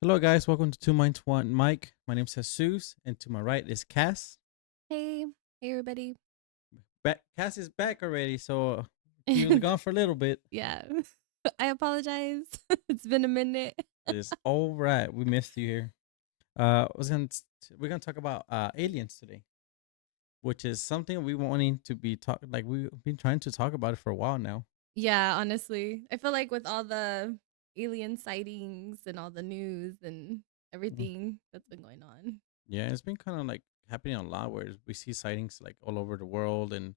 Hello, guys. Welcome to Two Minds One Mike. My name's Jesus, and to my right is Cass. Hey, hey everybody. Cass is back already, so he was gone for a little bit. Yeah. I apologize. It's been a minute. It's all right. We missed you here. We're gonna talk about aliens today, which is something we wanting to be talk like we've been trying to talk about it for a while now. Yeah, honestly. I feel like with all the alien sightings and all the news and Mhm. everything that's been going on. Yeah, it's been kind of like happening a lot where we see sightings like all over the world, and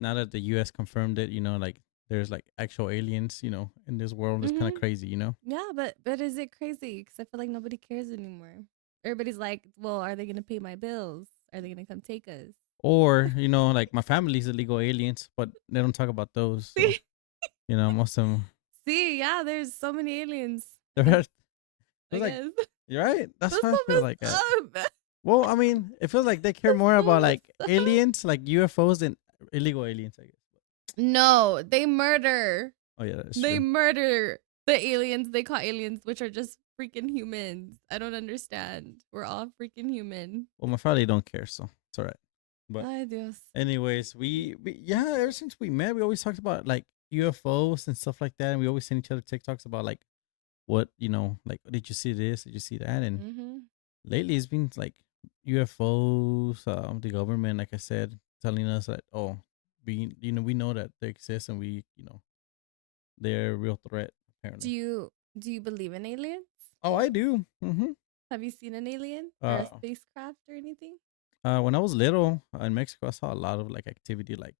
now that the U.S. confirmed it, like there's like actual aliens, in this world. It's kind of Mhm. crazy. Yeah, but is it crazy cuz I feel like nobody cares anymore. Everybody's like, "Well, are they going to pay my bills? Are they going to come take us?" Or, like my family's illegal aliens, but they don't talk about those. So, See? most of them, See, yeah, there's so many aliens. they're, it I feels like, guess. you're right. That's That's how I so feel like. messed up. Well, I mean, it feels like they care That's more about so like messed up. aliens, like UFOs, than illegal aliens, I guess. No, they murder. Oh, yeah, that's They true. murder the aliens they call aliens, which are just freaking humans. I don't understand. We're all freaking human. Well, my family don't care, so it's all right. But, Ay, Dios. anyways, yeah, ever since we met, we always talked about like UFOs and stuff like that. And we always send each other TikToks about like what, like, did you see this? Did you see that? And Mm-hmm. lately it's been like UFOs, the government, like I said, telling us that, oh, we know that they exist, and they're a real threat Do apparently. you do you believe in aliens? Oh, I do. Have you seen an alien or a Uh, spacecraft or anything? when I was little in Mexico, I saw a lot of like activity, like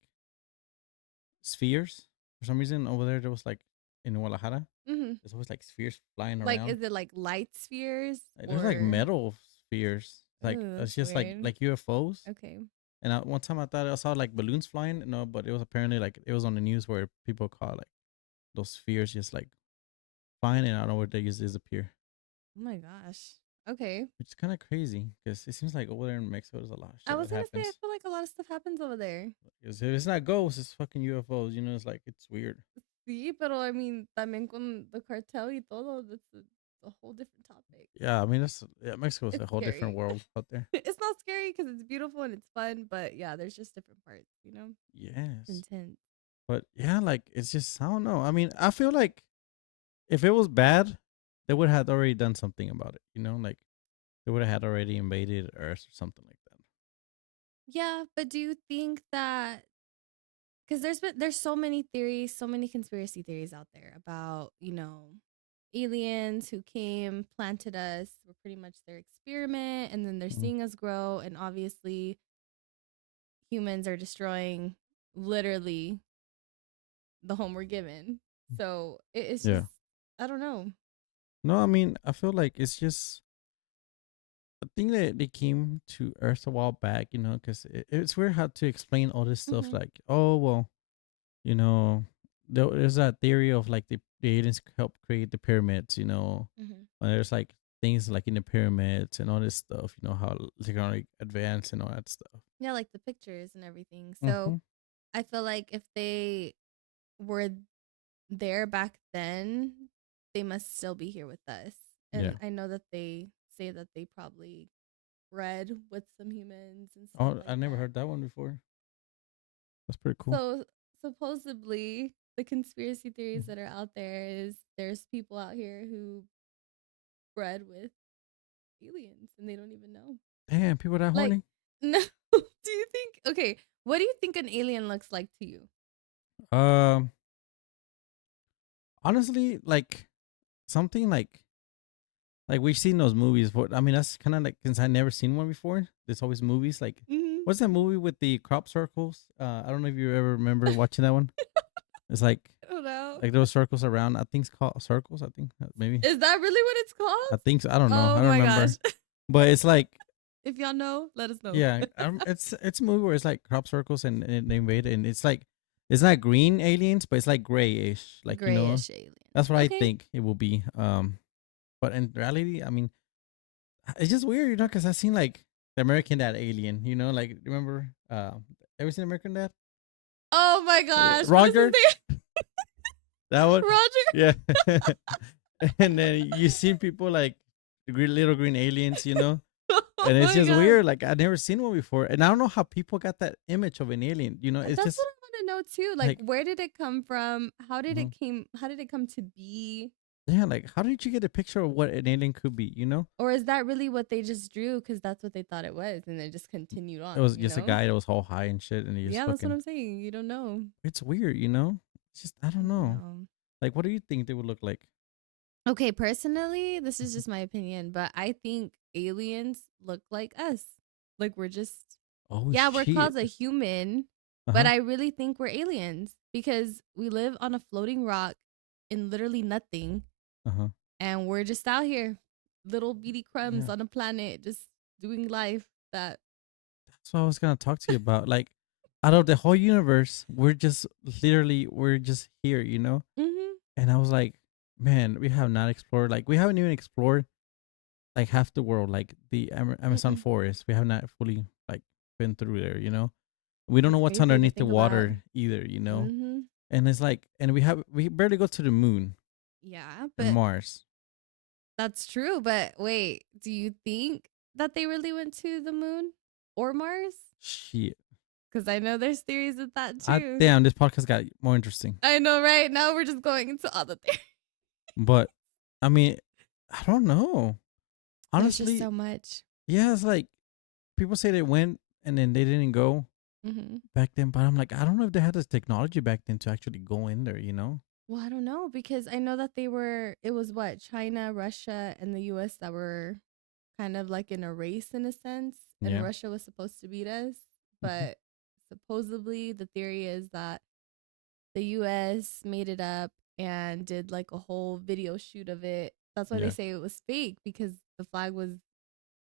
spheres. For some reason, over there was like in Guadalajara, Mm-hmm. there's always like spheres flying Like, around. is it like light spheres There's like or? metal spheres. Like Oh, it's that's just like weird. like UFOs. Okay. And one time I thought I saw like balloons flying. No, but it was apparently like it was on the news where people caught like those spheres just like flying, and I don't know where they just disappear. Oh my gosh. Okay. Which is kind of crazy because it seems like over there in Mexico there's a lot of I shit was that gonna say I happens. feel like a lot of stuff happens over there. 'Cause if it's not ghosts, it's fucking UFOs. It's like it's weird. Sí, pero I mean, también con the cartel y todo, that's a whole different topic. Yeah, I mean Mexico's a It's whole different scary. world out there. It's not scary because it's beautiful and it's fun, but yeah, there's just different parts, It's Yes, intense. but yeah, like it's just I don't know. I mean, I feel like if it was bad, they would have already done something about it. Like they would have had already invaded Earth or something like that. Yeah, but do you think that because there's so many theories, so many conspiracy theories out there about, aliens who came, planted us, were pretty much their experiment, and then they're Mm. seeing us grow, and obviously humans are destroying literally the home we're given. So it's just Yeah. I don't know. No, I mean, I feel like it's just I think that they came to Earth a while back, because it's weird how to explain all this stuff. Mm-hmm. Like, oh, well, you know, there's that theory of like the aliens helped create the pyramids, Mm-hmm. and there's like things like in the pyramids and all this stuff, how technology advanced and all that stuff. Yeah, like the pictures and everything. So Mm-hmm. I feel like if they were there back then, they must still be here with us. Yeah. And I know that they say that they probably bred with some humans and stuff Oh, like I never that. heard that one before. That's pretty cool. So supposedly the conspiracy theories that are out there is there's people out here who bred with aliens and they don't even know. Damn, people that Like, horny. no. Do you think? Okay, what do you think an alien looks like to you? Um, honestly, like something like we've seen those movies. But I mean, that's kind of like since I never seen one before. There's always movies like Mm-hmm. what's that movie with the crop circles? I don't know if you ever remember watching that one. It's like I don't know. those circles around. I think it's called circles. I think maybe. Is that really what it's I called? think so. I don't know. I Oh don't my gosh. remember. But it's like If y'all know, let us know. yeah, it's a movie where it's like crop circles, and they invade, and it's like it's not green aliens, but it's like grayish. Like Grayish aliens. that's what I Okay. think it will be. But in reality, I mean, it's just weird, because I've seen like the American Dad alien. Like remember, ever seen American Dad? Oh my gosh. What is his Roger, name? that one. Roger. Yeah. And then you see people like little green aliens, Oh and it's my just god. weird. Like I never seen one before, and I don't know how people got that image of an alien. It's That's what just I want to know too. Like, like, where did it come from? mhm. How did it come to be? Yeah, like how did you get a picture of what an alien could be? Or is that really what they just drew because that's what they thought it was and they just continued It on, was just a guy that was all high and shit, and he just Yeah, that's what fucking. I'm saying. You don't know. It's weird, It's just I I don't don't know. know. Like, what do you think they would look like? Okay, personally, this is Mhm. just my opinion, but I think aliens look like us. Like we're just Oh yeah, we're shit! called a human, Uh but huh. I really think we're aliens because we live on a floating rock in literally nothing Uh huh. and we're just out here, little beady crumbs Yeah, on a planet just doing life that that's what I was gonna talk to you about. Like, out of the whole universe, we're just here, mhm And I was like, man, we have not explored. Like, we haven't even explored like half the world, like the Amazon mm-mm. forest. We have not fully like been through there. We don't know That's what's crazy to underneath the think about. water either. Mhm. And it's like, and we barely go to the moon Yeah, and but Mars. that's true, but wait, do you think that they really went to the moon or Mars? Shit. Because I know there's theories of that Ah, too. damn, this podcast got more interesting. I know, right? Now we're just going into all the theories. But I mean, I don't know. There's just Honestly, so much. yeah, it's like people say they went and then they didn't go Hmm. back then. But I'm like, I don't know if they had this technology back then to actually go in there. Well, I don't know because I know that it was what, China, Russia, and the US that were kind of like in a race in a sense. And Yeah. Russia was supposed to beat us. Hmm. But supposedly the theory is that the US made it up and did like a whole video shoot of it. That's why they Yeah. say it was fake because the flag was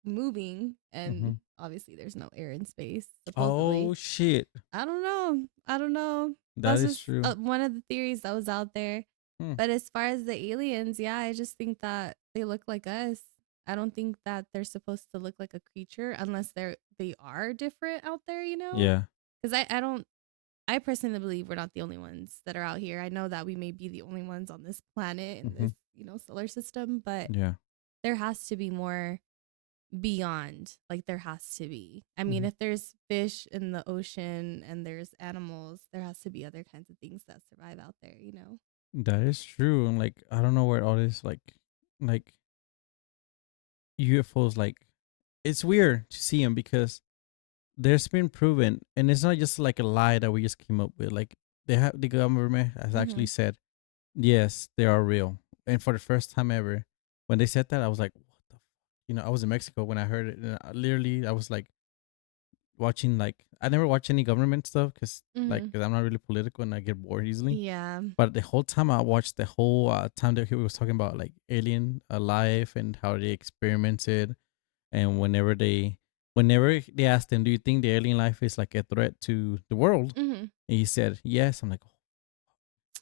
moving Hmm. and obviously there's no air in space, supposedly. Oh shit, I don't know. I don't know. that That's is just true. one of the theories that was out there. Hmm. But as far as the aliens, yeah, I just think that they look like us. I don't think that they're supposed to look like a creature unless they are different out there, Yeah. Because I don't I personally believe we're not the only ones that are out here. I know that we may be the only ones on this planet in Hmm. this, solar system, but Yeah. there has to be more beyond. Like there has to be. I mean, Hmm. if there's fish in the ocean and there's animals, there has to be other kinds of things that survive out there. That is true. And like, I don't know where all this like UFOs, like, it's weird to see them because there's been proven, and it's not just like a lie that we just came up with. Like, the government has actually Mhm. said yes, they are real. And for the first time ever, when they said that, I was like, what the I was in Mexico when I heard it, and I was like watching, like, I never watch any government stuff because Mhm. I'm not really political and I get bored easily. Yeah. But the whole time I watched, the whole time that he was talking about like alien life and how they experimented, and whenever they asked him, do you think the alien life is like a threat to the world? Mhm. And he said yes. I'm like, oh,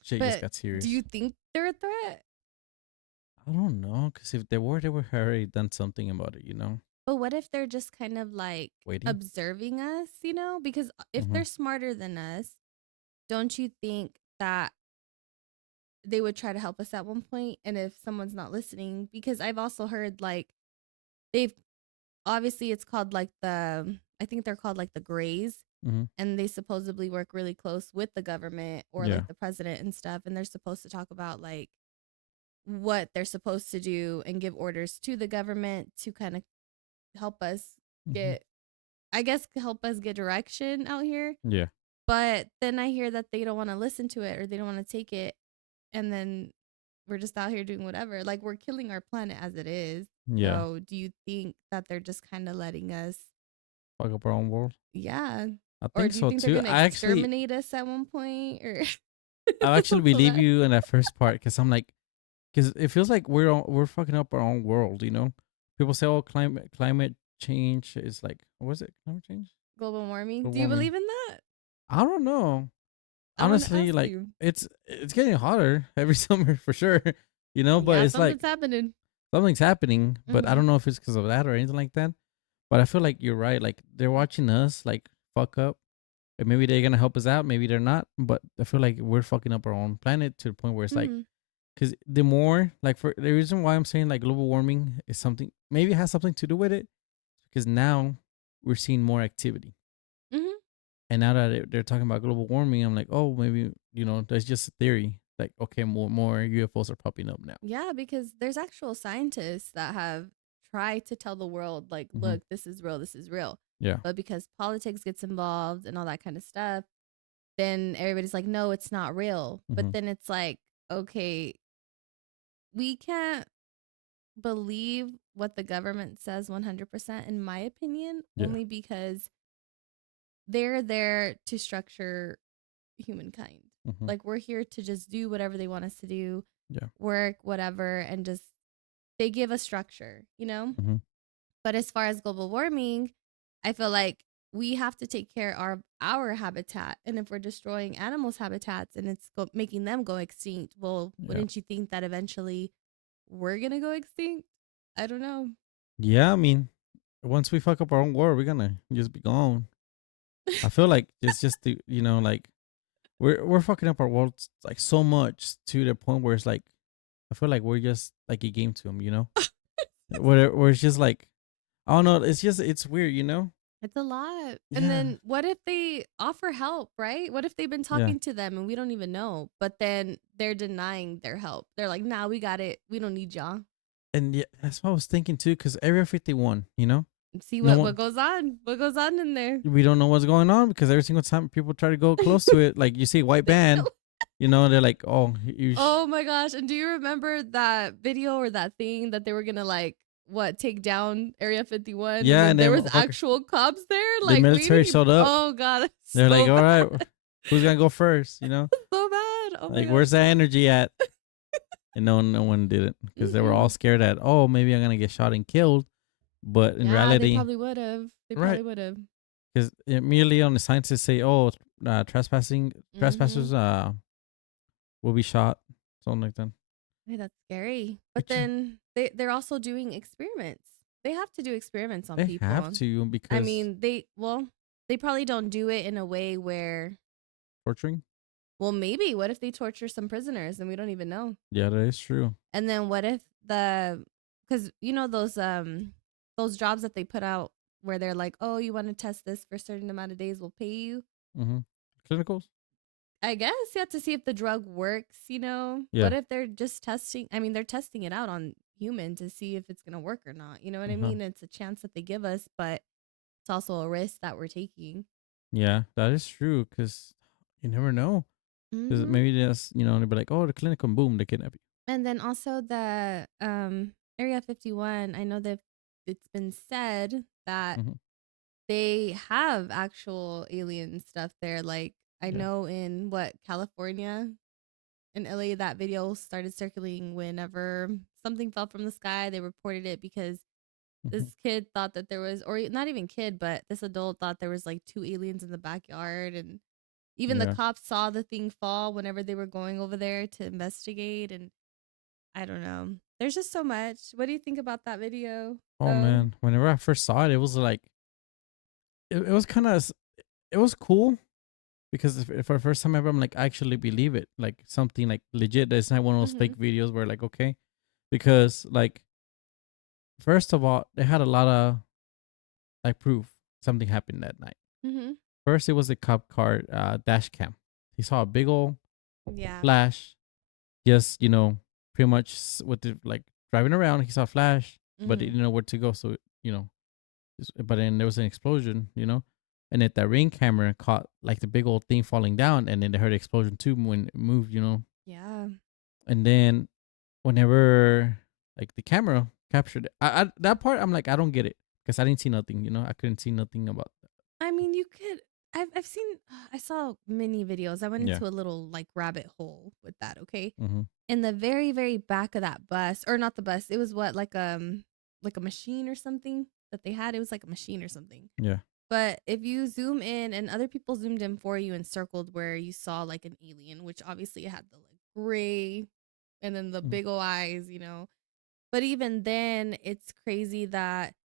shit, just But got do serious. you think they're a threat? I don't know, because if they were already done something about it. But what if they're just kind of like Waiting. observing us? Because if Mm-hmm. they're smarter than us, don't you think that they would try to help us at one point? And if someone's not listening, because I've also heard like they've obviously it's called like I think they're called like the Greys, Mm-hmm. and they supposedly work really close with the government or Yeah. like the president and stuff, and they're supposed to talk about like what they're supposed to do and give orders to the government to kind of help us Mm-hmm. get, I guess, help us get direction out here. Yeah. But then I hear that they don't want to listen to it or they don't want to take it, and then we're just out here doing whatever. Like we're killing our planet as it is. Yeah. So do you think that they're just kind of letting us, Fuck up our own world. yeah? I Or think do you so think they're too. gonna exterminate us at one point or I actually something believe like you in that first part because I'm like, because it feels like we're fucking up our own world. People say, oh, climate change is like, what was it? Climate change? global warming? Global Do you warming. believe in that? I don't know. I want to Honestly, ask like, you. it's getting hotter every summer for sure. But Yeah, it's like something's happening. something's happening, but I Mm-hmm. don't know if it's because of that or anything like that. But I feel like you're right. Like, they're watching us like fuck up. And maybe they're gonna help us out, maybe they're not. But I feel like we're fucking up our own planet to the point where it's like Mm-hmm. because the more like for the reason why I'm saying like global warming is something maybe it has something to do with it because now we're seeing more activity. Hmm. And now that they're talking about global warming, I'm like, oh, maybe that's just a theory. Like, okay, more UFOs are popping up now. Yeah, because there's actual scientists that have tried to tell the world, like, Hmm. look, this is real, this is real. Yeah. But because politics gets involved and all that kind of stuff, then everybody's like, no, it's not real. But Hmm. then it's like, okay, we can't believe what the government says 100%, in my opinion, Yeah. only because they're there to structure humankind. Hmm. Like, we're here to just do whatever they want us to do, Yeah. work, whatever, and just they give a structure, you know? Hmm. But as far as global warming, I feel like we have to take care of our habitat. And if we're destroying animals' habitats and it's making them go extinct, well, Yeah. wouldn't you think that eventually we're going to go extinct? I don't know. Yeah. I mean, once we fuck up our own world, we're gonna just be gone. I feel like it's just the like we're fucking up our world like so much to the point where it's like I feel like we're just like a game to them, where it's just like I don't know. It's just it's weird. It's a lot. And Yeah. then what if they offer help, right? What if they've been Yeah. talking to them and we don't even know, but then they're denying their help? They're like, nah, we got it. We don't need y'all. And yeah, that's what I was thinking too. Because Area 51, See no what one, goes on. What goes on in there? we don't know what's going on because every single time people try to go close to it, like you see a white They band, kill. they're like, oh, Oh my gosh. And do you remember that video or that thing that they were gonna like what take down Area 51 and yeah, then and there then was motherfucker, actual cops there the like military waiting? showed up. Oh god, it's They're like, so all bad. right, who's gonna go first? So bad. Oh my Like gosh. where's that energy at? And no one did it because they were all Mm-mm. scared that oh maybe I'm gonna get shot and killed, but in Yeah, they reality, probably would have. They right? probably would have. Because immediately on the scientists say, oh, Mm-hmm. trespassers will be shot, something like that. Hey, that's scary. But Which then they're also doing experiments. They have to do experiments on they have people. to I because mean, they probably don't do it in a way where, torturing. well, maybe what if they torture some prisoners and we don't even know? Yeah, that is true. And then what if cuz those jobs that they put out where they're like, "Oh, you want to test this for a certain amount of days, we'll pay you." Mm-hmm. Clinicals. I guess you have to see if the drug works, What Yeah. if they're just testing? I mean, they're testing it out on human to see if it's going to work or not. You know what I Uh-huh. mean? It's a chance that they give us, but it's also a risk that we're taking. Yeah, that is true because you never know. Because Mhm. maybe just they'll be like, oh, the clinical, boom, they kidnap you. And then also the Area 51, I know that it's been said that Mm-hmm. they have actual alien stuff there. Like I Yeah. know in California, in LA, that video started circulating whenever something fell from the sky. They reported it because Mm-hmm. this kid thought that there was, or not even kid, but this adult thought there was like two aliens in the backyard. And even the Yeah. cops saw the thing fall whenever they were going over there to investigate. And I don't know. There's just so much. What do you think about that video, Oh though? man, whenever I first saw it, it was like it was kind of it was cool because if for the first time ever, I'm like I actually believe it, like something like legit. That's not one of those Mm-hmm. fake videos where like okay, because like first of all, they had a lot of like proof something happened that night. Mm-hmm. First, it was a cop car dash cam. He saw a big old Yeah. flash, just pretty much with the like driving around. He saw a flash, but he Mm-hmm. didn't know where to go. So but then there was an explosion. And at that ring camera caught like the big old thing falling down, and then they heard the explosion too when it moved. Yeah. And then whenever like the camera captured it, that part I'm like I don't get it because I didn't see nothing. I couldn't see nothing about that. I mean, you could. I've seen. I saw many videos. I went Yeah. into a little like rabbit hole with that. Okay, Mm-hmm. in the very very back of that bus, or not the bus. It was what like a machine or something that they had. It was like a machine or something. Yeah. But if you zoom in, and other people zoomed in for you and circled where you saw like an alien, which obviously it had the like gray, and then the Mm. big ol' eyes. But even then, it's crazy that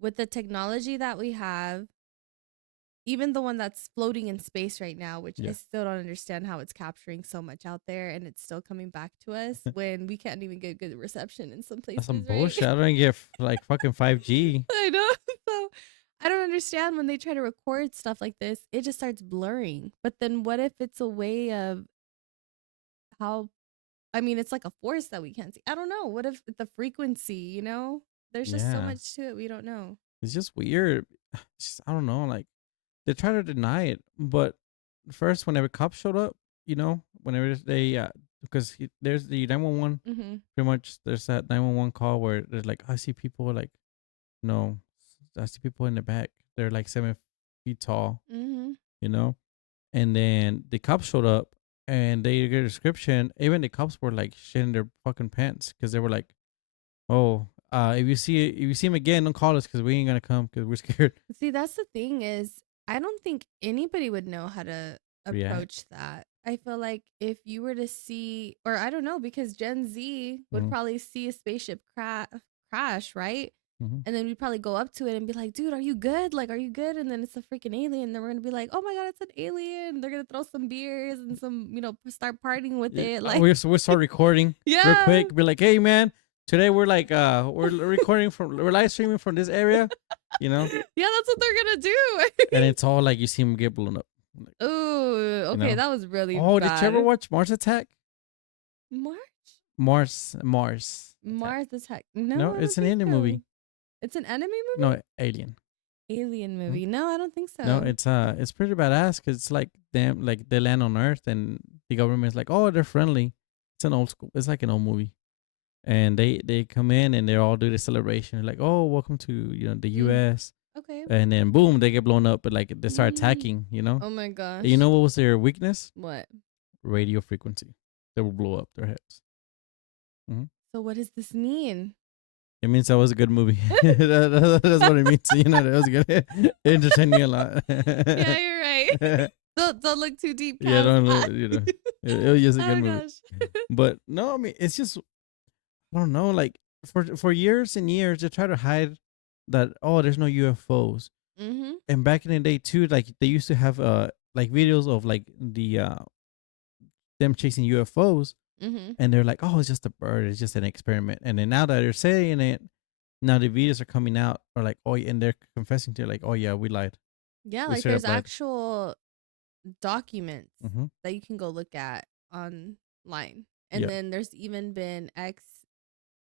with the technology that we have even the one that's floating in space right now, which I Yeah. still don't understand how it's capturing so much out there and it's still coming back to us when we can't even get good reception in some That's some places, right? bullshit. I don't get like fucking 5G. I know. So I don't understand when they try to record stuff like this, it just starts blurring. But then what if it's a way of how, I mean, it's like a force that we can't see. I don't know. What if the frequency, There's just so Yeah. much to it we don't know. It's just weird. I don't know. Like they try to deny it, but first, whenever cops showed up, whenever they because there's the 911. Mhm. Pretty much, there's that 911 call where there's like I see people like no, I see people in the back. They're like 7 feet tall, Mhm. you know. And then the cops showed up and they get a description. Even the cops were like shitting their fucking pants because they were like, "Oh, if you see him again, don't call us because we ain't gonna come because we're scared." See, that's the thing is I don't think anybody would know how to React. approach that. I feel like if you were to see, or I don't know, because Gen Z would Mm-hmm. probably see a spaceship crash, right? Mm-hmm. And then we'd probably go up to it and be like, dude, are you good? Like, are you good? And then it's a freaking alien. And then we're going to be like, oh my God, it's an alien. They're going to throw some beers and start partying with Yeah, it. Like, we'll start recording real yeah. quick. Be like, "Hey, man, today we're like we're recording we're live streaming from this area, you know." Yeah, that's what they're going to And do. it's all like you see him get blown up. Like, Ooh, you okay. know. That was really Oh, did you ever bad. watch Mars Attack? March? Mars Attack. Mars Attack. No, No, I don't it's an think Indian so. movie. It's an enemy movie? No, Alien. Alien Hmm? movie. No, I don't think No, so. it's pretty badass because it's like them like they land on Earth and the government's like, oh, they're friendly. It's an old school. It's like an old movie. And they come in and they all do the celebration like, oh, welcome to the Mm, U.S. okay. And then boom, they get blown up, but like they start Mm. attacking. Oh my And you gosh. know what was their weakness? What? Radio frequency. They will blow up their heads. Hmm. So what does this mean? It means that was a good movie. That's what it means. That was good. It entertained me a lot. Yeah, you're right. Don't look too deep, Yeah, Cam. don't look. It was just a good Oh movie. gosh. But no, I mean, it's just I don't know. Like for years and years, they try to hide that there's no UFOs. Mhm. And back in the day too, like they used to have like videos of like the them chasing UFOs, Mhm. and they're like, oh, it's just a bird, it's just an experiment. And then now that they're saying it, now the videos are coming out, or like, oh, and they're confessing to like, oh yeah, we lied, Yeah, we like straight there's up lied. actual documents Mm-hmm. that you can go look at online. And Yeah. then there's even been ex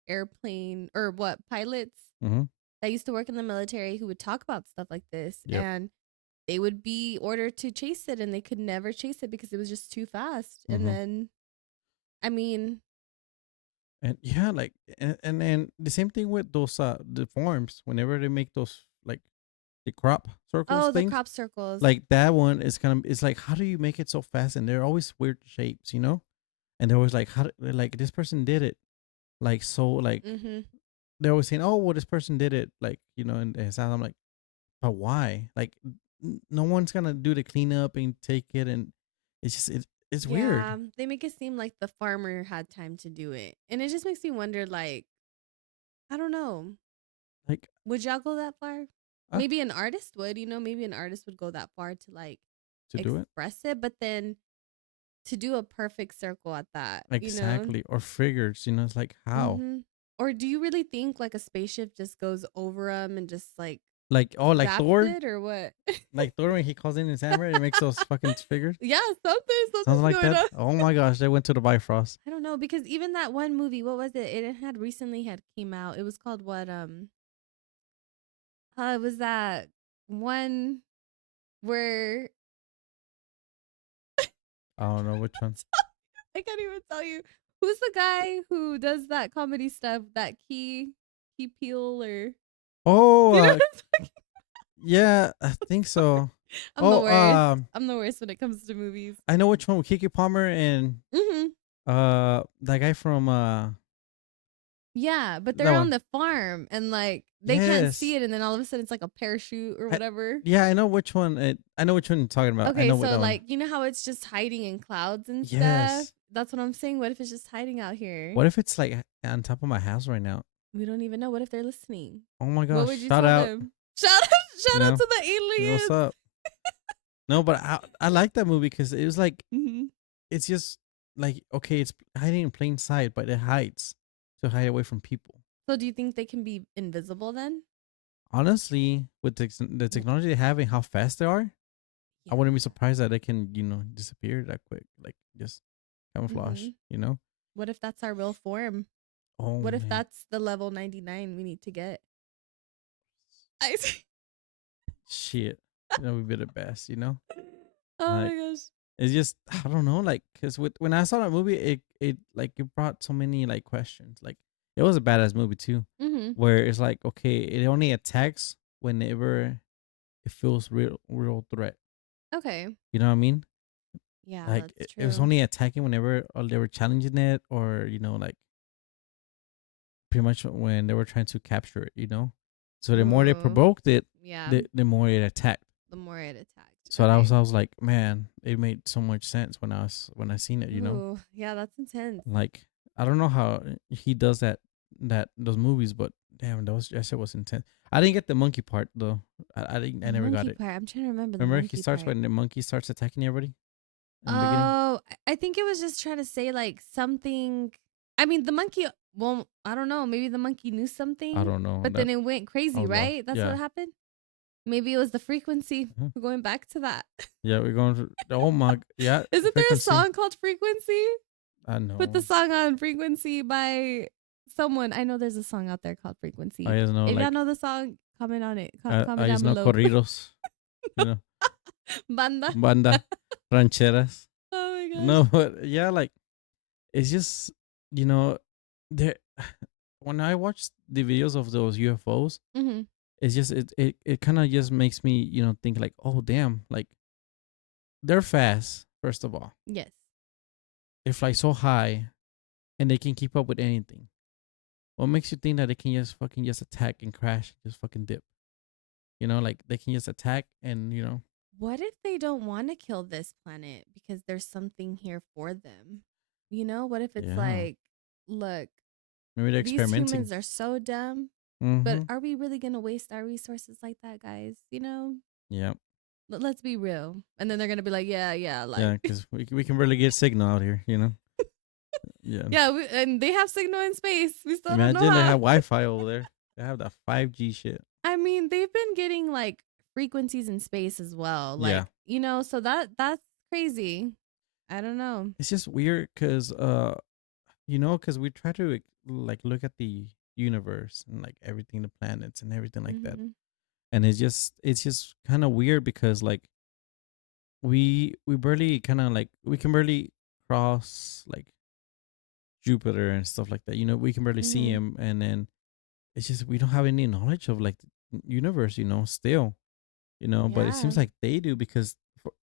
airplane or what pilots Mm-hmm. that used to work in the military who would talk about stuff like this, Yep. and they would be ordered to chase it and they could never chase it because it was just too fast. And Mm-hmm. then I mean, And yeah, like, and then the same thing with those the forms. Whenever they make those like the crop circles oh, the things, crop circles. like that one is kind of, it's like, how do you make it so fast? And they're always weird shapes, and they're always like, like this person did it, like, so like Mhm. they're always saying, oh, well, this person did it, like, and it sounds, I'm like, but why? Like, no one's gonna do the cleanup and take it, and it's just it's weird. Yeah, they make it seem like the farmer had time to do it. And it just makes me wonder, like, I don't know. Like, Would y'all go that far? uh, Maybe an artist would, maybe an artist would go that far to like to do it express it, but then to do a perfect circle at that. exactly, or figures, it's like how, Mhm. Or do you really think like a spaceship just goes over them and just like like, oh, like zaps Thor, it or what? like Thor when he calls in his hammer and makes those fucking figures. Yeah, Sounds something's like going that. on. Oh my gosh, they went to the Bifrost. I don't know because even that one movie, what was it? It had recently had came out. It was called what? It was that one where I don't know which one. I can't even tell you who's the guy who does that comedy stuff. That Key Peel or Oh, do you know what I'm talking? yeah, I think so. I'm the Oh, worst. I'm the worst when it comes to movies. I know which one with Kiki Palmer and Mhm. that guy from Yeah, but that they're on one. the farm and like they can't see Yes. it, and then all of a sudden it's like a parachute or I, whatever. yeah, I know which one. I know which one you're talking about. I Okay, know what so that one. like you know how it's just hiding in clouds and stuff. Yes. That's what I'm saying. What if it's just hiding out here? What if it's like on top of my house right now? We don't even know. What if they're listening? Oh my What gosh! would you Shout tell out. them? Shout out, You shout out know to the what's aliens. up? No, but I like that movie because it was like Hmm. it's just like okay, it's hiding in plain sight, but it hides to hide away from people. So do you think they can be invisible then? Honestly, with the W- technology they have and how fast they are, I Yeah. wouldn't be surprised that they can disappear that quick, like just camouflage. Hmm. You know? What if that's our real form? Oh What if man, that's the level 99 we need to get? I see. shit, that would be the best. Oh Like my gosh. it's just I don't know, like because when I saw that movie, it like it brought so many like questions. Like it was a badass movie too, Hmm. where it's like okay, it only attacks whenever it feels real threat. Okay. You know what I mean? Yeah, Like that's it was true. only attacking whenever they were challenging it, or like pretty much when they were trying to capture it. So the more they Ooh. provoked it, Yeah. the more it attacked. The more it attacked. So Okay. I was like, man, it made so much sense when I seen it. Ooh. Yeah, that's intense. Like I don't know how he does those movies, but damn, that shit was intense. I didn't get the monkey part though. I The never got monkey it. part. I'm trying to remember the Remember he monkey starts part. when the monkey starts attacking everybody in the beginning. Oh, I think it was just trying to say like something. I mean, the monkey, well, I don't know. Maybe the monkey knew I something, don't know but that then it went I crazy, was lost. right? That's what Yeah, happened. Maybe it was the frequency. uh-huh. We're going back to that. Yeah, we're going to oh my yeah Isn't there a frequency. song called Frequency? I Put the know. song on Frequency by someone. I know there's a song out there called I Frequency. just know If y'all like know the song, comment on it. I Comment down just know below. corridos. You know, Banda. banda, rancheras. Oh my gosh. No, but yeah, like it's just you know there. When I watch the videos of those UFOs, Hmm. it's just it kind of just makes me think like, oh damn, like they're fast. First of all, Yes. they fly so high and they can keep up with anything. What makes you think that they can just fucking just attack and crash, just fucking dip? Like they can just attack and What if they don't want to kill this planet because there's something here for them? What if it's yeah, like, look, maybe they're these experimenting. humans are so dumb, but Mm-hmm. are we really going to waste our resources like that, guys? Yeah, Let's be real. And then they're going to be like, yeah, yeah, yeah, like, because we can barely get signal out here. Yeah. yeah, and they have signal in space. We still don't know Imagine they how. have Wi-Fi over there. They have that 5G shit. I mean, they've been getting like frequencies in space as well. Yeah, Like, so that's crazy. I don't know. it's just weird because because we try to like look at the universe and like everything, the planets and everything like that, Hmm. and it's just kind of weird because like we barely kind of like we can barely cross like Jupiter and stuff like that. We can barely see Hmm. him, and then it's just we don't have any knowledge of like the universe. Still, but it Yeah. seems like they do because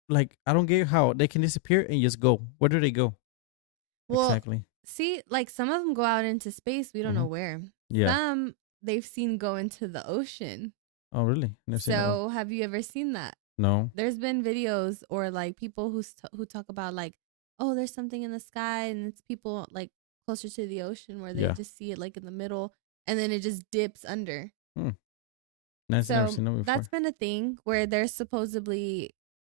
like I don't get how they can disappear and just go. Where do they go Well, exactly? see, like some of them go out into space. We don't Mm-hmm. know where. Yeah. Some they've seen go into the ocean. Oh, really? Never seen that one. So have you ever seen that? No. There's been videos or like people who talk about like, oh, there's something in the sky and it's people like closer to the ocean where they Yeah. just see it like in the middle and then it just dips under. Hmm. Never So seen that that's before. been a thing where there's supposedly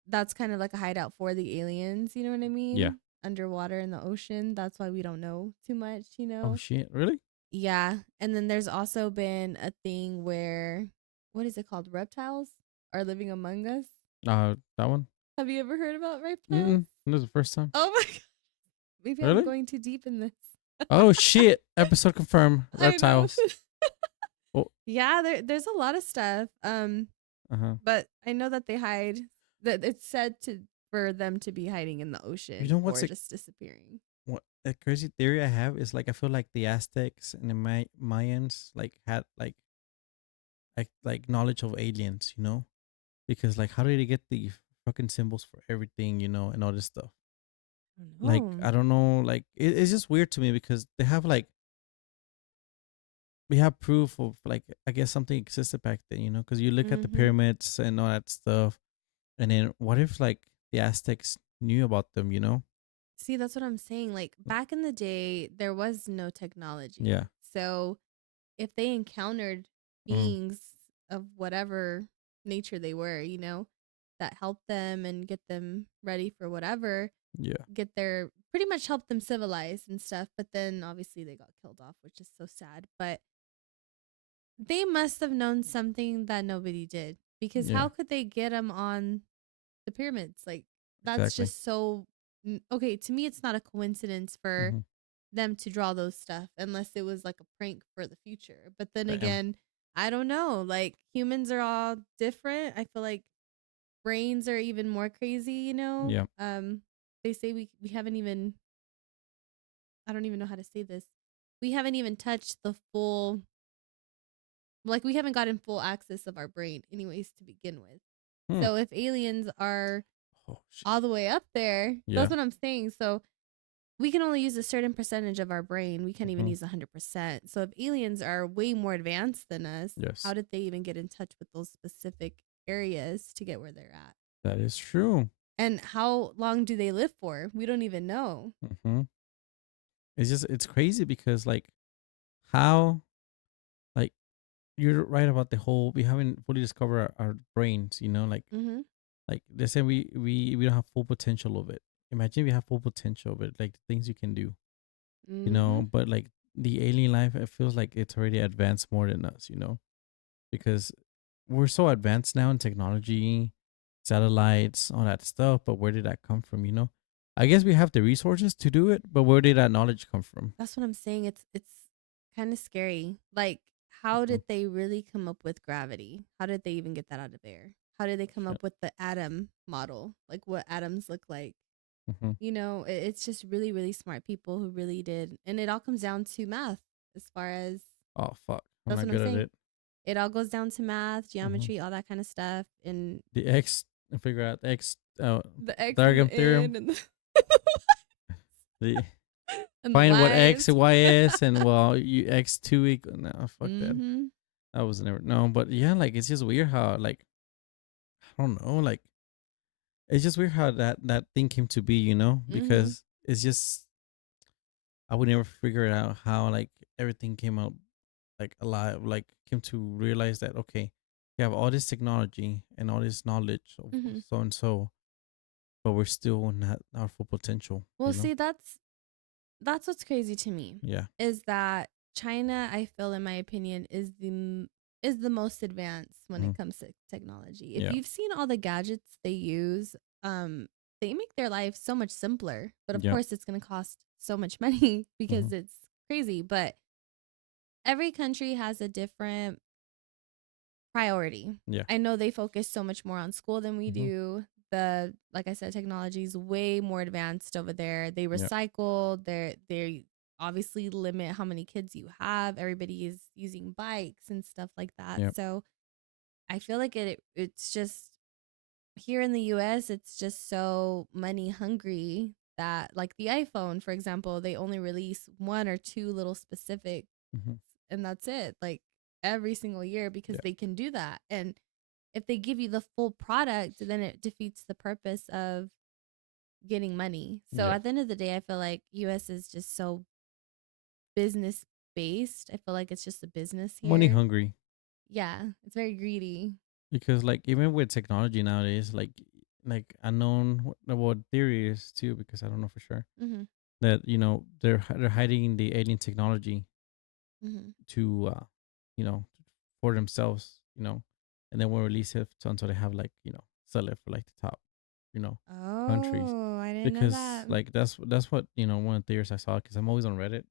that's kind of like a hideout for the aliens, you know what I Yeah. mean? Underwater in the ocean. That's why we don't know too much. Oh shit! Really? Yeah. And then there's also been a thing where what is it called? Reptiles are living among us. That one. Have you ever heard about reptiles? Mm. This is the first time. Oh my god. Maybe I'm Really? going too deep in this. Oh shit! Episode confirmed. I know. Reptiles. Oh. Yeah, there's a lot of stuff. Uh huh. But I know that they hide that it's said to for them to be hiding in the You know ocean what's or a just disappearing. what a crazy theory I have is like I feel like the Aztecs and the Mayans like had like knowledge of aliens. Because like how did they get the fucking symbols for everything? And all this stuff. Like Oh. I don't know. Like it's just weird to me because they have like we have proof of like I guess something existed back then, because you look at the Mhm. pyramids and all that stuff, and then what if like the Aztecs knew about them, See, that's what I'm saying. Like back in the day, there was no technology. Yeah. So if they encountered Mm. beings of whatever nature they were, that help them and get them ready for whatever, Yeah. get their pretty much help them civilize and stuff. But then obviously they got killed off, which is so sad. But they must have known something that nobody did, because Yeah. how could they get them on the pyramids? Like, that's Exactly. just so okay. To me, it's not a coincidence for Mm-hmm. them to draw those stuff unless it was like a prank for the future. But then Damn. again, I don't know. Like, humans are all different. I feel like brains are even more crazy, you know? Yeah. They say we haven't even, I don't even know how to say this. We haven't even touched the full, like, we haven't gotten full access of our brain anyways to begin with. Hmm. So if aliens are Oh shit. all the way up there, Yeah. that's what I'm saying. So we can only use a certain percentage of our brain. We can't even Mm-hmm. use 100%. So if aliens are way more advanced than us, how Yes. did they even get in touch with those specific areas to get where they're at? That is true. And how long do they live for? We don't even know. Mm-hmm. It's crazy because like how like you're right about the whole we haven't fully discovered our brains, you know, Mhm. like they say we don't have full potential of it. Imagine we have full potential of it, like the things you can do, you Mhm. know, but like the alien life, it feels like it's already advanced more than us, you know, because we're so advanced now in technology, satellites, all that stuff, but where did that come from, you know? I guess we have the resources to do it, but where did that knowledge come from? That's what I'm saying. It's kind of scary. Like, how Mhm. did they really come up with gravity? How did they even get that out of there? How did they come Shit. up with the atom model? Like, what atoms look like? Hmm. You know, it's just really, really smart people who really did. And it all comes down to math as far as, Oh fuck, I'm that's not what I'm good at saying. it. It all goes down to math, Hmm. geometry, all that kind of stuff. And The X, figure out the X, the X and diagram the theorem. N and the, The and the find what X Y's. and Y is, and well, you X two equal. No, fuck that. Mm-hmm. I was never no, but yeah, like it's just weird how like I don't know, like it's just weird how that thing came to be, you know, Mm-hmm. because it's just I would never figure it out how like everything came out like alive, like came to realize that okay, we have all this technology and all this knowledge of Mm-hmm. so and so, but we're still not our full potential, Well, you know? see, that's what's crazy to me, Yeah. is that China, I feel, in my opinion, is the most advanced when Hmm. it comes to technology. If Yeah. you've seen all the gadgets they use, um, they make their life so much simpler. But of Yeah. course, it's going to cost so much money Hmm. because it's crazy. But every country has a different priority. Yeah. I know they focus so much more on school than we Hmm. do. The, like I said, technology is way more advanced over there. They Yeah. recycle. They obviously limit how many kids you have. Everybody is using bikes and stuff like that. Yeah. So I feel like it's just here in the US, it's just so money hungry that, like, the iPhone, for example, they only release one or two little specific, Hmm. and that's it. Like, every single year, because Yeah. they can do that. And if they give you the full product, then it defeats the purpose of getting money. So Yeah. at the end of the day, I feel like US is just so business based. I feel like it's just a business Money here. hungry. Yeah, it's very greedy. Because like even with technology nowadays, like unknown what theory is too, because I don't know for sure Mm-hmm. that you know they're hiding the alien technology Mm-hmm. to you know for themselves, you know, and then we'll release it until they have like you know sell it for like the top, you know, countries. Oh, I didn't know Because that. like that's what you know one of the theories I saw because I'm always on Reddit.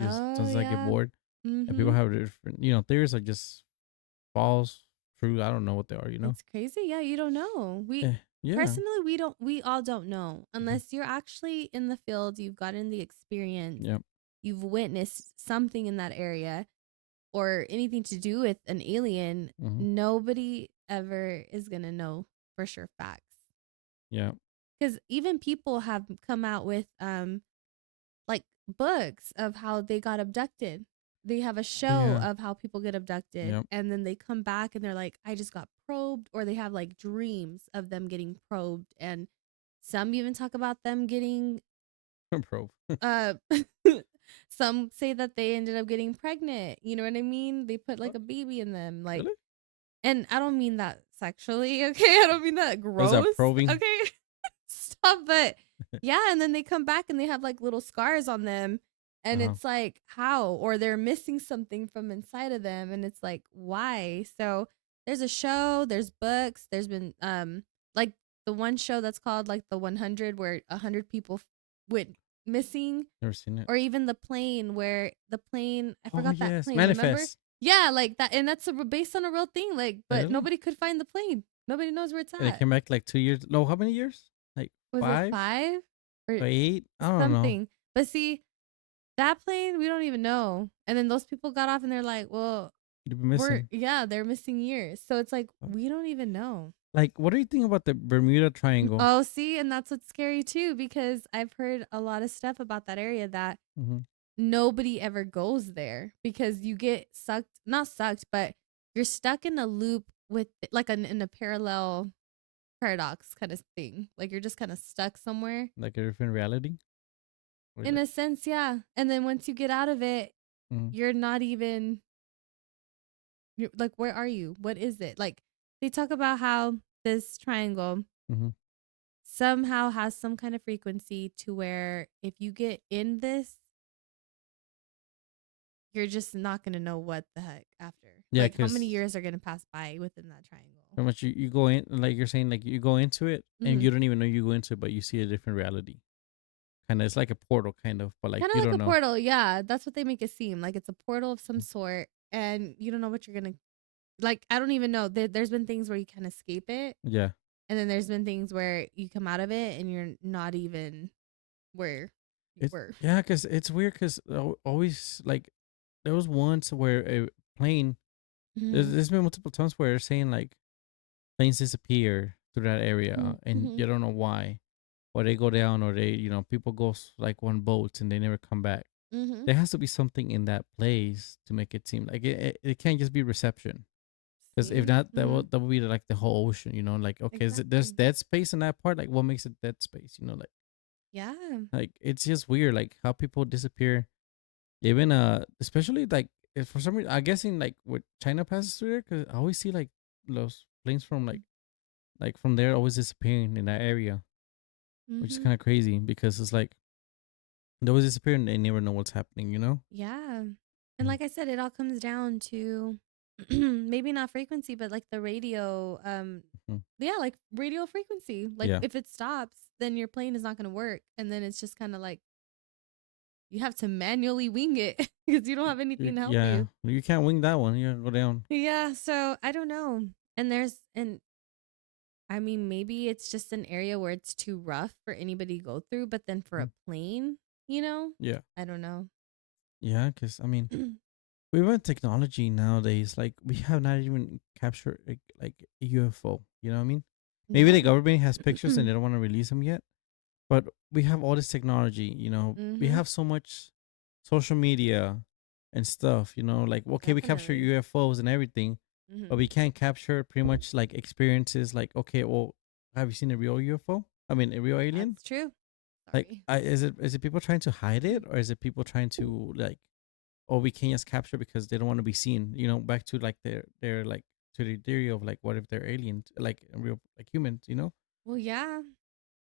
Just Oh, sometimes I get yeah. bored and people Mm-hmm. have different you know theories are just false, true. I don't know what they are. You know. It's crazy. Yeah, you don't know. We Yeah. personally, we all don't know Hmm. unless you're actually in the field, you've gotten the experience, Yep. you've witnessed something in that area or anything to do with an alien. Hmm. Nobody ever is going to know for sure facts. Yeah. Cuz even people have come out with like books of how they got abducted. They have a Oh show yeah. of how people get abducted, Yep. and then they come back and they're like, I just got probed, or they have like dreams of them getting probed. And some even talk about them getting Probe. uh some say that they ended up getting pregnant. You know what I mean? They put like What? a baby in them. Like, Really? And I don't mean that sexually, okay? I don't mean that Was that gross, probing? okay? Stop, but yeah, and then they come back and they have like little scars on them. And Uh-huh. it's like, how? Or they're missing something from inside of them. And it's like, why? So there's a show, there's books, there's been like the one show that's called like the 100 where 100 people went missing, Never seen it. or even the plane where the plane, I Oh forgot that yes, plane, remember? Manifest. Yeah, like that, and that's based on a real thing. Like, but Really? nobody could find the plane. Nobody knows where it's And it at. came back like 2 years. No, how many years? Like Was it 5 5 or or 8? I don't know. something? But see, that plane we don't even know. And then those people got off and they're like, "Well, You'd be we're missing. yeah, they're missing years." So it's like we don't even know. Like, what do you think about the Bermuda Triangle? Oh, see, and that's what's scary too because I've heard a lot of stuff about that area that Mm-hmm. nobody ever goes there because you get sucked, not sucked, but you're stuck in a loop with like in a parallel paradox kind of thing. Like you're just kind of stuck somewhere. Like a different reality? Or In like, a sense, yeah. And then once you get out of it, mm-hmm. you're not even you're, like where are you? What is it? Like they talk about how this triangle Mm-hmm. somehow has some kind of frequency to where if you get in this, you're just not going to know what the heck after. Yeah, Like how many because years are going to pass by within that triangle. pretty much you go in, like you're saying, like you go into it and Hmm. you don't even know you go into it, but you see a different reality. Kind of, it's like a portal, kind of, but like Kind of you like don't a know. portal. Yeah, that's what they make it seem like. It's a portal of some sort and you don't know what you're going to like. I don't even know. There's been things where you can escape it, Yeah, and then there's been things where you come out of it and you're not even where you it's were. yeah, because it's weird. Because always like there was once where a plane. Hmm. There's been multiple times where they're saying like planes disappear through that area, and Hmm. you don't know why, or they go down, or they people go like on boats and they never come back. Hmm. There has to be something in that place to make it seem like it can't just be reception. Because if See? not, Hmm. that would be like the whole ocean. Like okay, there's Exactly. dead space in that part. Like what makes it dead space? Yeah. Like it's just weird. Like how people disappear. Even especially like if for some reason I'm guessing like with China passes through there, because I always see like those planes from like from there always disappearing in that area, which is Hmm. kind of crazy because it's like they always disappear and they never know what's happening. Yeah. And Mm. like I said, it all comes down to maybe not frequency, but like the radio, Mhm. yeah, like radio frequency. Like Yeah. if it stops, then your plane is not going to work. And then it's just kind of like you have to manually wing it because you don't have anything to help Yeah, you. you can't wing that one. You gotta go down. Yeah. So I don't know. And I mean, maybe it's just an area where it's too rough for anybody to go through, but then for Mhm. a plane, you know, Yeah. I don't know. Yeah, because I mean, we want technology nowadays. Like we have not even captured like a UFO. You know what I mean? Maybe Yeah. the government has pictures and they don't want to release them yet. But we have all this technology. We Mm-hmm. have so much social media and stuff. Like okay, we capture Definitely. UFOs and everything, but Mm-hmm. we can't capture pretty much like experiences. Like okay, well, have you seen a real UFO? I mean, a real alien? That's true. Like, Sorry. is it people trying to hide it, or is it people trying to like, oh, we can't just capture because they don't want to be seen? Back to like their like to the theory of like, what if they're aliens, like real like humans? Well, yeah.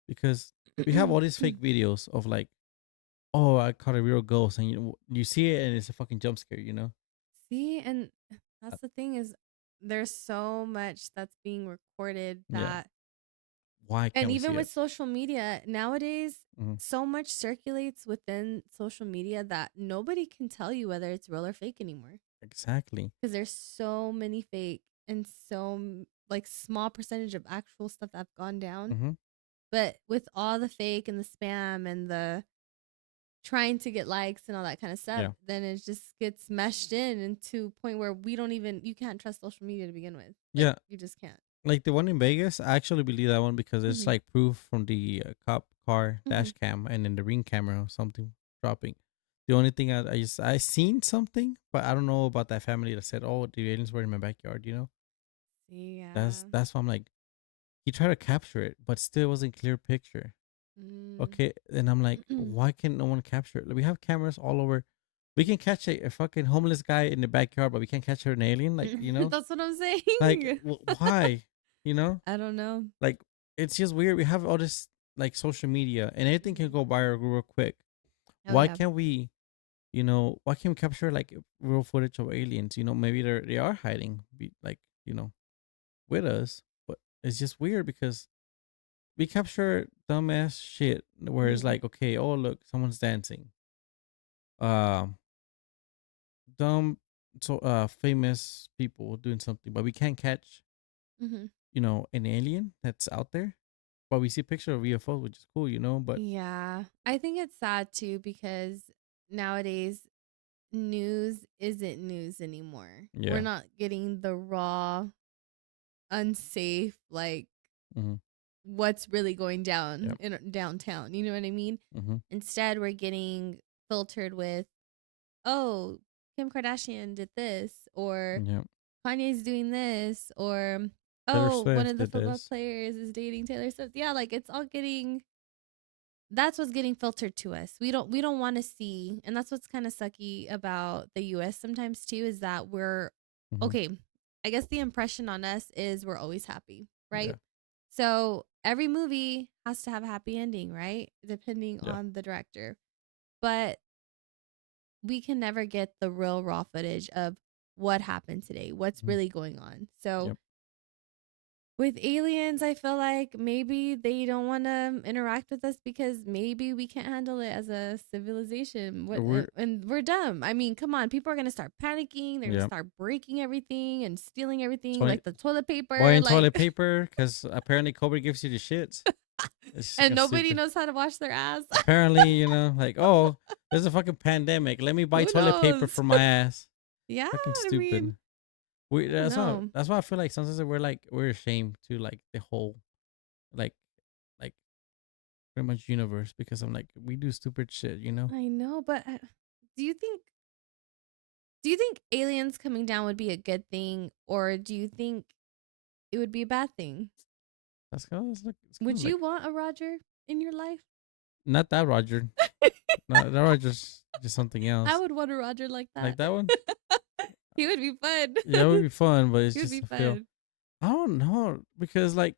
Because we have all these fake videos of like, oh, I caught a real ghost, and you see it, and it's a fucking jump scare. See, and Uh, that's the thing is there's so much that's being recorded Yeah. that Why and can't we even see with it? social media nowadays Mhm. so much circulates within social media that nobody can tell you whether it's real or fake anymore Exactly. because there's so many fake and like small percentage of actual stuff that have gone down. Mm-hmm. But with all the fake and the spam and the trying to get likes and all that kind of stuff, Yeah. then it just gets meshed in into a point where we don't even you can't trust social media to begin with. Like Yeah. you just can't. Like the one in Vegas, I actually believe that one because it's Hmm. like proof from the cop car Hmm. dash cam and then the ring camera or something dropping. The only thing I seen something, but I don't know about that family that said, "Oh, the aliens were in my backyard." Yeah. That's why I'm like, he tried to capture it, but still wasn't clear picture. Mm. Okay, and I'm like, why can no one capture it? Like, we have cameras all over. We can catch a fucking homeless guy in the backyard, but we can't catch an alien. Like, That's what I'm like saying. why? You know, I don't know. like it's just weird. We have all this like social media, and anything can go viral real quick. Oh Why yeah. can't we? Why can't we capture like real footage of aliens? Maybe they are hiding, like with us, but it's just weird because we capture dumbass shit where it's Hmm. like, okay, oh look, someone's dancing. Um, dumb, so famous people doing something, but we can't catch, Hmm. an alien that's out there. But we see picture of UFOs, which is cool, But Yeah, I think it's sad too because nowadays news isn't news anymore. We're yeah, not getting the raw, unsafe, like mm-hmm, what's really going down yep, in downtown. You know what I mean? mm-hmm, Instead, we're getting filtered with, oh, Kim Kardashian did this, or yep. Kanye's doing this, or Taylor oh, one Swift of the did football this. players is dating Taylor Swift. Yeah, like it's all getting, that's what's getting filtered to us. We don't want to see, and that's what's kind of sucky about the US sometimes too, is that we're Mm-hmm, okay. I guess the impression on us is we're always happy, yeah, right? So every movie has to have a happy ending, right? Depending yeah, on the director. But we can never get the real raw footage of what happened today, what's mm-hmm, really going on. So yep. with aliens, I feel like maybe they don't want to interact with us because maybe we can't handle it as a civilization. We're And we're dumb. I mean, come on, people are gonna start panicking. They're gonna yeah. start breaking everything and stealing everything, Toilet, like the toilet paper, buying like, toilet paper because apparently Kobe gives you the shits. It's just and fucking nobody stupid. knows how to wash their ass. Apparently, like, oh, there's a fucking pandemic. Let me buy Who toilet paper knows? for my ass. Yeah, Fucking I mean, stupid. We I don't that's why know. that's why I feel like sometimes we're ashamed to like the whole like like pretty much universe because I'm like we do stupid shit. I know, but do you think do you think aliens coming down would be a good thing, or do you think it would be a bad thing? That's kind of like it's kind Would of you like want a Roger in your life? not that Roger. Not that Roger's just something I else. would want a Roger like Like that. that one. He would be fun. Yeah, it would be fun, but it's He would just be I feel fun. I don't know because like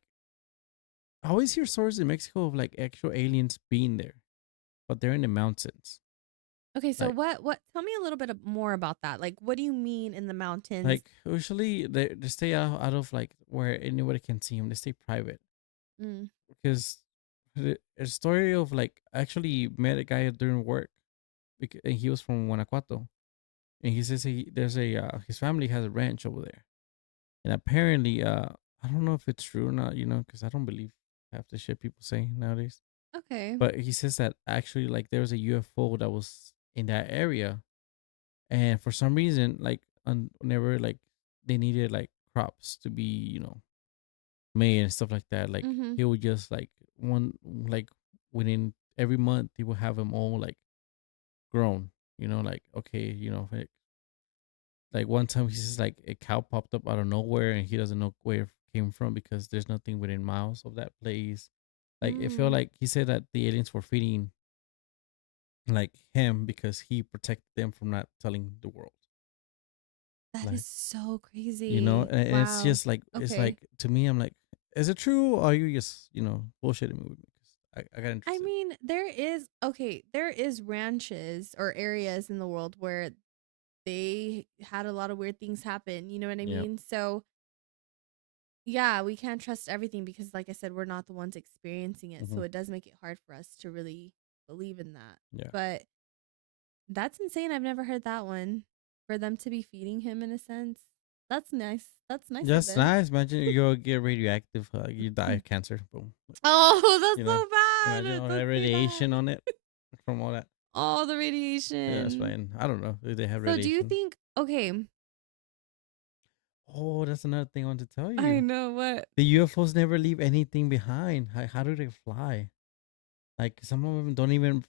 I always hear stories in Mexico of like actual aliens being there, but they're in the mountains. Okay, so Like what tell me a little bit more about that. Like what do you mean in the mountains? usually they stay out of like where anybody can see them. They stay private Mm. because a story of like actually met a guy during work and he was from Guanajuato and he says there's a his family has a ranch over there and apparently I don't know if it's true or not because I don't believe half the shit people say nowadays. Okay. But he says that actually like there was a UFO that was in that area and for some reason like whenever like they needed like crops to be made and stuff like that like Mhm. he would just like one like within every month he would have them all like grown like okay like one time he says like a cow popped up out of nowhere and he doesn't know where it came from because there's nothing within miles of that place. Like it felt Mm. like he said that the aliens were feeding like him because he protected them from not telling the world. That is Like so crazy. and it's Wow. just like it's Okay. like to me I'm like, is it true or are you just bullshitting me with me? Because I got I interested. mean, there is ranches or areas in the world where they had a lot of weird things happen, you know what I Yeah. mean? So, yeah, we can't trust everything because like I said, we're not the ones experiencing it. Hmm. So it does make it hard for us to really believe in that. Yeah. But that's insane. I've never heard that one. For them to be feeding him in a sense. That's nice. That's nice of Just them. nice. Imagine you get radioactive, you die of cancer. Boom. Oh, You that's know, so imagine bad. all that Don't say that. radiation on it from all that. All the Yeah, that's radiation. fine. I don't know if they have So do you radiation. think okay, Oh, that's another thing I want to tell I you. know what. The UFOs never leave anything behind. How do they fly? Like some of them don't even,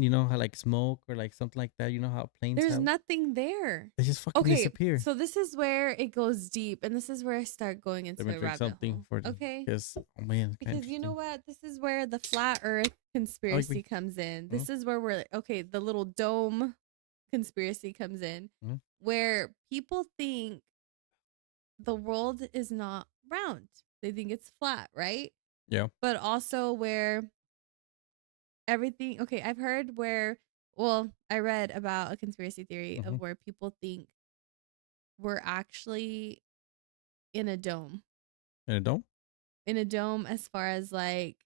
how like smoke or like something like that. You know how planes There's have? nothing there. They just fucking Okay, disappear. so this is where it goes deep and this is where I start going Let into me a drink rabbit something hole. for the Okay? because oh man, it's kind of Because you know interesting. what? This is where the flat earth I like me. conspiracy comes in. Hmm? This is where we're like, okay, the little dome. conspiracy comes in, Mhm. where people think the world is not round. They think it's flat, right? Yeah. But also where everything, okay, I've heard where, well, I read about a conspiracy theory Hmm. of where people think we're actually in a dome. And it don't. In a dome, as far as like,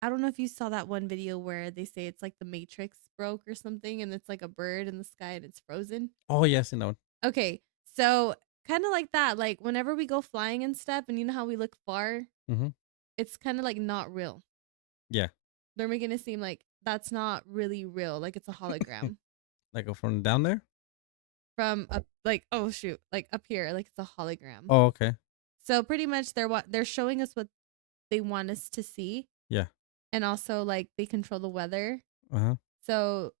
I don't know if you saw that one video where they say it's like the Matrix broke or something and it's like a bird in the sky and it's frozen. Oh yes, and no. Okay, so kind of like that. Like whenever we go flying and stuff, and you know how we look far, Hmm. it's kind of like not real. Yeah. They're making it seem like that's not really real, like it's a hologram Like from down there. from up, like oh shoot, like up here, like it's a hologram. Oh okay. So pretty much they're showing us what they want us to see, Yeah. and also like they control the weather. Uh huh. So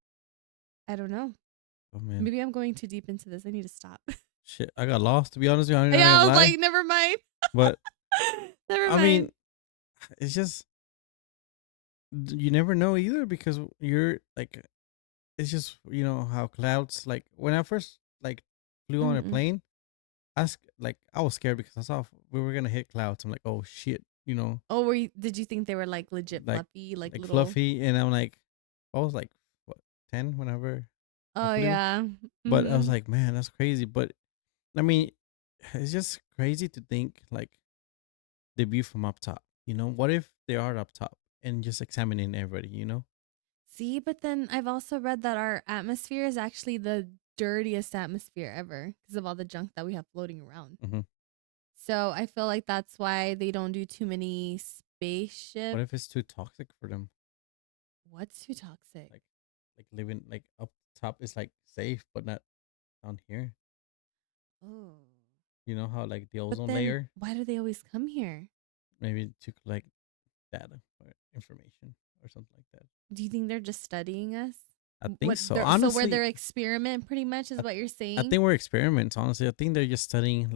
I don't know. Oh man. Maybe I'm going too deep into this. I need to stop. Shit, I got lost to be honest with you. I'm not Yeah, gonna I was lie. like, never mind. But Never I mind. mean, it's just you never know either because you're like it's just how clouds like when I first like flew on a Mm-mm. plane, like I was scared because I saw we were gonna hit clouds. I'm like, oh shit, Oh, did you think they were like legit like fluffy, like like little? fluffy, and I'm like, I was like what 10 whenever I Oh flew, yeah. but I was Mm-hmm. like, man, that's crazy. But I mean, it's just crazy to think like the view from up top. What if they are up top and just examining everybody? See, but then I've also read that our atmosphere is actually the dirtiest atmosphere ever because of all the junk that we have floating around. Hmm. So I feel like that's why they don't do too many What spaceship. if it's too toxic for them? What's too toxic? Like, living like up top is like safe, but not down here. Oh. You know how like the But ozone then layer, why do they always come here? maybe to collect data or information or something like that. Do you think they're just studying us? I think What so. they're so where Honestly, their experiment pretty much is I, what you're I saying? think we're experiments. Honestly, I think they're just studying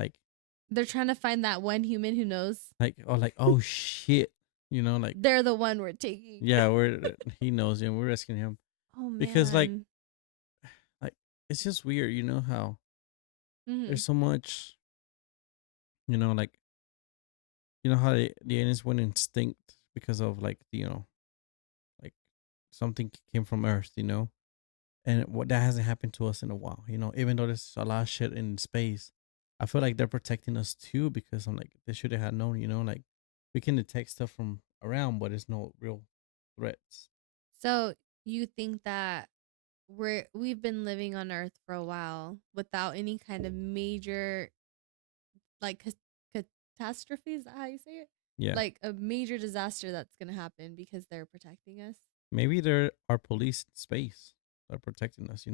They're trying to find that one human who knows. like oh shit, like They're the one we're taking. yeah, we're he knows and we're rescuing him Oh because man. like it's just weird. How Hmm. there's so much. Like how the aliens went extinct because of like like something came from Earth. And what that hasn't happened to us in a while. Even though there's a lot of shit in space, I feel like they're protecting us too because I'm like they should have had known. Like we can detect stuff from around, but it's no real threats. So you think that we've been living on Earth for a while without any kind of major like catastrophe? Is that how you say it? Yeah, Like a major disaster that's gonna happen because they're protecting us. maybe there are police in space that are protecting us.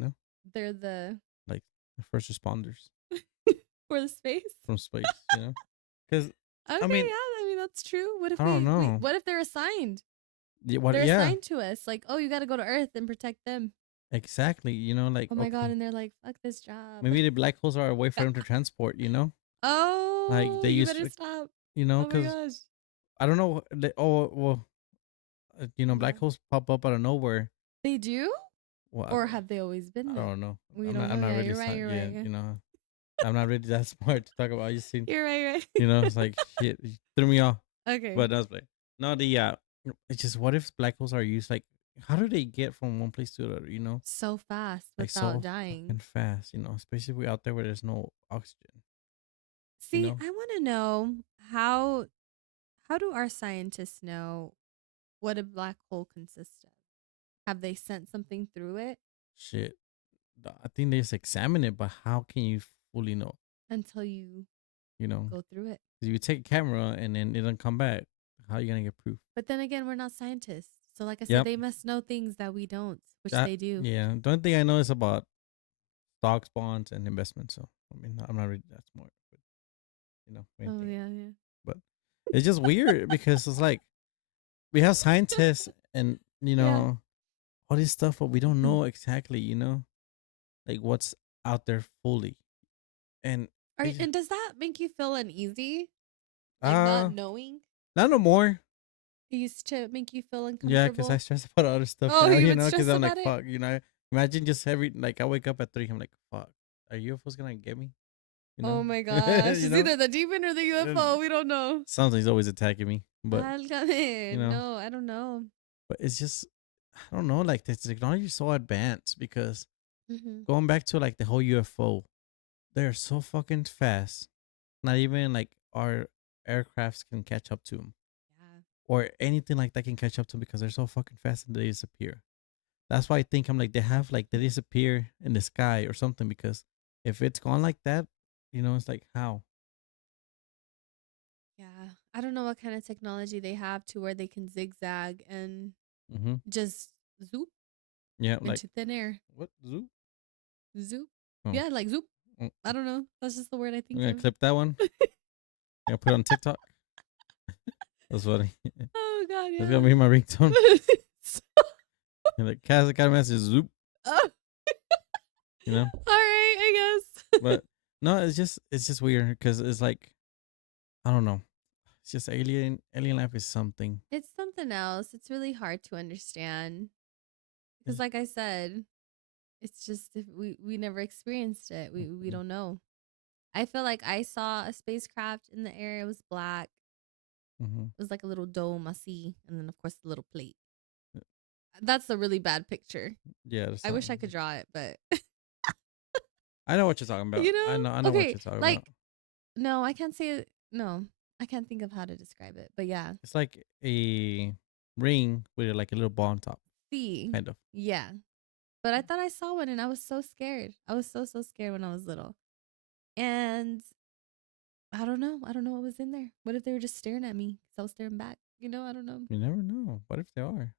They're the Like the first responders for the space. from space. Because Okay, I mean yeah, I mean that's true. What if I don't we know. what if they're assigned? Yeah, what? They're Yeah, assigned to us. Like, oh, you got to go to Earth and protect them. exactly. Like Oh my god, okay, and they're like, fuck this job. maybe the black holes are a way for them to transport. Like Oh, they you use better stop. Oh my because gosh. I don't know. Oh well, Yeah. black holes pop up out of nowhere. They do? Well, Or have they always been I there? don't know. We I'm don't not. know. I'm not Yeah, really. you're right. You're right. Yeah, I'm not really that smart to talk about. I just seen. You're right. You're right. It's like shit. It threw me off. Okay. But that's like no. It's just what if black holes are used like. How do they get from one place to another? So fast Like without so dying. fucking fast. Especially if we out there where there's no oxygen. You See, know, I want to know how how do our scientists know what a black hole consists of? Have they sent something through it shit. I think they just examine it, but how can you fully know? until you You know, go through it? if you take a camera and then it don't come back, how are you gonna get proof? But then again, we're not scientists. So like I said, Yep. they must know things that we don't, which they do. Yeah. The only thing I know is about stocks, bonds, and investments. So I mean, I'm not really that smart, but main Oh thing. yeah, yeah. But it's just weird because it's like we have scientists and Yeah. all this stuff, but we don't know exactly, like what's out there fully. And Are, it, and does that make you feel uneasy? Like not uh, knowing? not no more. It used to make you feel Yeah, because I uncomfortable? stress about other stuff Oh, now, you would because stress I'm like, about it? fuck, Imagine just every like I wake up at 3. I'm like, fuck, are UFOs gonna get me? You know, Oh my gosh. you It's know, either the demon or the And UFO. We don't know. something's always attacking me. But Válgame. you know, No, I don't know. but it's just I don't know. Like the technology is so advanced because Mm-hmm. going back to like the whole UFO, they're so fucking fast. Not even like our aircrafts can catch up to them Yeah. or anything like that can catch up to them because they're so fucking fast and they disappear. That's why I think I'm like they disappear in the sky or something because if it's gone like that, it's like how. Yeah. I don't know what kind of technology they have to where they can zigzag and Mm-hmm. just zoop Yeah, like into thin air. what zoo? Zoop. Oh, Yeah, like zoop. mm, I don't know. That's just the word I I'm think gonna of. clip that one. I'm gonna put it on TikTok. That's funny. Oh god, That's gonna be my ringtone. yeah. And like got a message zoop, Oh. you know. All right, I guess. But no, it's just weird because it's like I don't know. It's just alien life is something. It's something else. It's really hard to understand because, It's- like I said, it's just if we never experienced it. We mhm, don't know. I feel like I saw a spacecraft in the air. It was black. mhm. It was like a little dome I see, and then of course the little plate. That's a really bad picture. Yeah, that's I not. wish I could draw it, but I know what you're talking about. you know, I know what okay, you're talking about. like no, I can't say it. No, I can't think of how to describe it. But yeah, It's like a ring with like a little ball on top, see, kind of. yeah. But I thought I saw one, and I was so scared. I was so scared when I was little, and I don't know. I don't know what was in there. What if they were just staring at me? 'Cause I was staring back. You know, I don't know. You never know. What if they are?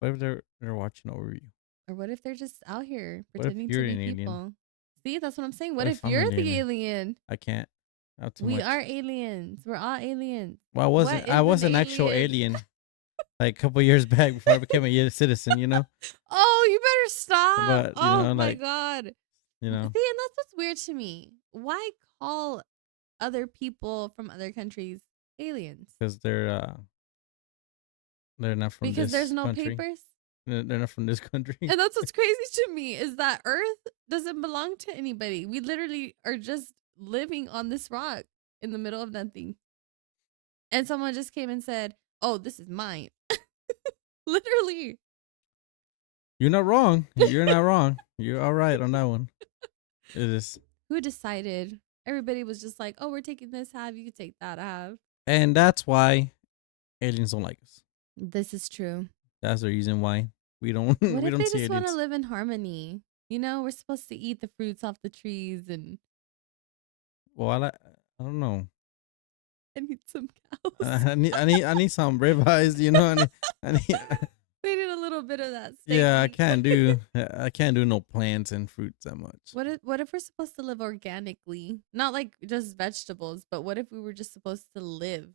What if they're watching over you? Or what if they're just out here What if pretending to you're be an alien? people? See, that's what I'm saying. What What if if I'm you're an the alien? alien? I can't. Not too We much. are aliens. We're all aliens. Well, What I is was an an actual alien? alien like a couple years back before I became a US citizen. Oh, you better stop. But Oh my like God. you See, and know, that's what's weird to me. Why call other people from other countries aliens? because they're not from Because there's this no country. papers? They're not from this country. And that's what's crazy to me is that Earth doesn't belong to anybody. We literally are just living on this rock in the middle of nothing. And someone just came and said, "Oh, this is mine." Literally. You're not wrong. You're not wrong. You're all right on that one. It is, Who decided? Everybody was just like, "Oh, we're taking this half. You can take that half." and that's why aliens don't like us. This is true. That's the reason why we don't What we if don't they see just want to aliens. live in harmony? You know, we're supposed to eat the fruits off the trees and Well, I don't know. I need some cows. I need some ribeyes. I need. We need a little bit of that steak Yeah, meat. I can't do no plants and fruits that much. What if we're supposed to live organically? Not like just vegetables, but what if we were just supposed to live?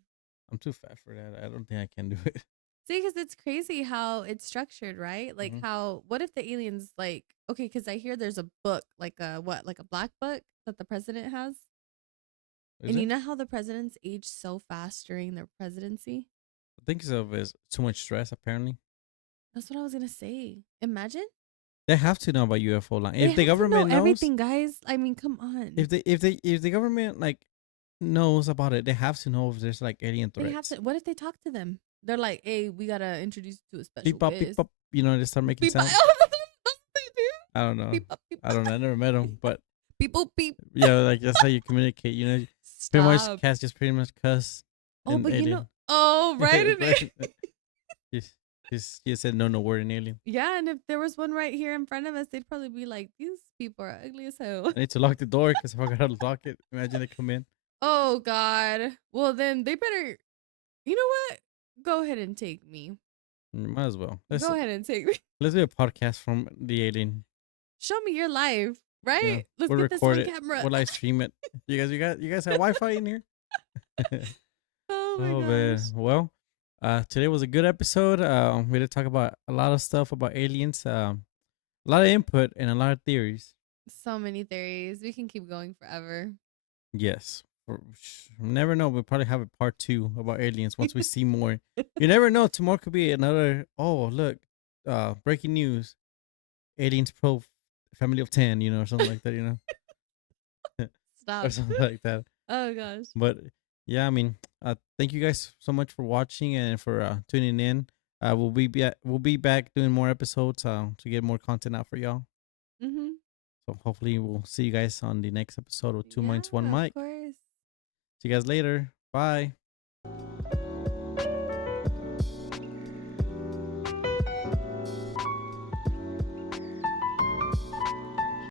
I'm too fat for that. I don't think I can do it. See, because it's crazy how it's structured, right? Like Mhm. how what if the aliens like okay, because I hear there's a book, like a what, like a black book that the president has? Is And you it? know how the presidents age so fast during their presidency? I think so. Is too much stress. Apparently, That's what I was gonna say. Imagine. they have to know about UFO line. They If the have to know government knows, everything, guys. I mean, come on. if the government like knows about it, they have to know if there's like alien They have threats. to what if they talk to them? They're like, hey, we gotta introduce you to a special Beep up, beep guest. up. They start making Beep. Oh, sounds. that's what they do. I don't know. Beep up, beep I don't know. I never met them, but beep boop, beep. yeah, like that's how you communicate. Pretty much Stop. cats just pretty much cuss Oh, and but you know, alien. oh, right. Just, you said no word in alien. Yeah, and if there was one right here in front of us, they'd probably be like, these people are ugly as hell. I need to lock the door because I forgot how to lock it. Imagine they come in. Oh, God. Well, then they better, you know what? Go ahead and take me. Might as well. Go ahead and take me. Let's do a podcast from the alien. Show me your life, Yeah, right? Let's we'll get this record on it. camera. We'll live stream it. You guys have Wi-Fi in here? Oh my Oh gosh. man. Well, today was a good episode. We did talk about a lot of stuff about aliens. A lot of input and a lot of theories. So many theories. We can keep going forever. Yes. Never know. We'll probably have a part 2 about aliens once we see more. You never know. Tomorrow could be another. Oh, look. Breaking news. aliens pro family of 10, or something like that, or Stop. something like that. Oh gosh. But yeah, I mean, thank you guys so much for watching and for tuning in. We'll be back doing more episodes to get more content out for y'all. Mm-hmm. So hopefully we'll see you guys on the next episode of Two Yeah, Minds One of Mic. course. See you guys later. Bye.